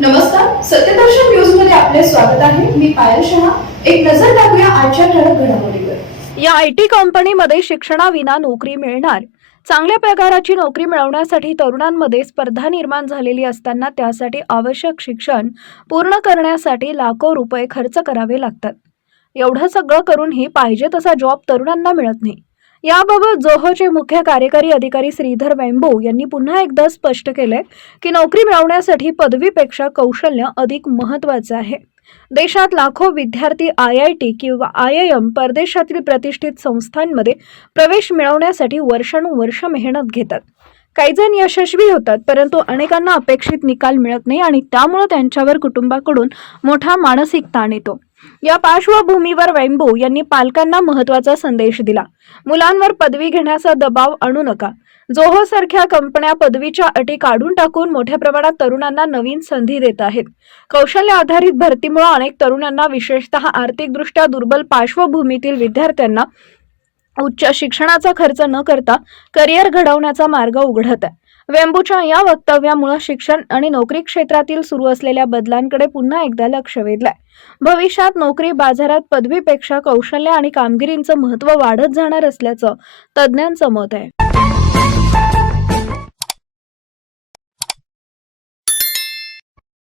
नमस्कार, सत्यदर्शन न्यूज मध्ये आपले स्वागत आहे. मी पायल शहा. एक नजर टाकूया आजच्या ठळक घडामोडीवर. या आयटी कंपनीमध्ये शिक्षणाविना नोकरी मिळणार. चांगल्या पगाराची नोकरी मिळवण्यासाठी तरुणांमध्ये स्पर्धा निर्माण झालेली असताना त्यासाठी आवश्यक शिक्षण पूर्ण करण्यासाठी लाखो रुपये खर्च करावे लागतात. एवढं सगळं करूनही पाहिजे तसा जॉब तरुणांना मिळत नाही. याबाबत जोहोचे मुख्य कार्यकारी अधिकारी श्रीधर वेंबू यांनी पुन्हा एकदा स्पष्ट केले की नोकरी मिळवण्यासाठी पदवीपेक्षा कौशल्य अधिक महत्त्वाचे आहे. देशात लाखो विद्यार्थी IIT किंवा IIM परदेशातील प्रतिष्ठित संस्थांमध्ये प्रवेश मिळवण्यासाठी वर्षानुवर्ष मेहनत घेतात. काही जण यशस्वी होतात, परंतु अनेकांना अपेक्षित निकाल मिळत नाही आणि त्यामुळे त्यांच्यावर कुटुंबाकडून मोठा मानसिक ताण येतो. या पार्श्वभूमीवर वेंबू यांनी पालकांना महत्त्वाचा संदेश दिला. मुलांवर पदवी घेण्याचा दबाव आणू नका. जोहो सारख्या कंपन्या पदवीच्या अटी काढून टाकून मोठ्या प्रमाणात तरुणांना नवीन संधी देत आहेत. कौशल्य आधारित भरतीमुळे अनेक तरुणांना, विशेषतः आर्थिकदृष्ट्या दुर्बल पार्श्वभूमीतील विद्यार्थ्यांना उच्च शिक्षणाचा खर्च न करता करिअर घडवण्याचा मार्ग उघडत आहे. वेंबूच्या या वक्तव्यामुळे शिक्षण आणि नोकरी क्षेत्रातील सुरू असलेल्या बदलांकडे पुन्हा एकदा लक्ष वेधलंय. भविष्यात नोकरी बाजारात पदवीपेक्षा कौशल्य आणि कामगिरीचं महत्त्व वाढत जाणार असल्याचं तज्ज्ञांचं मत आहे.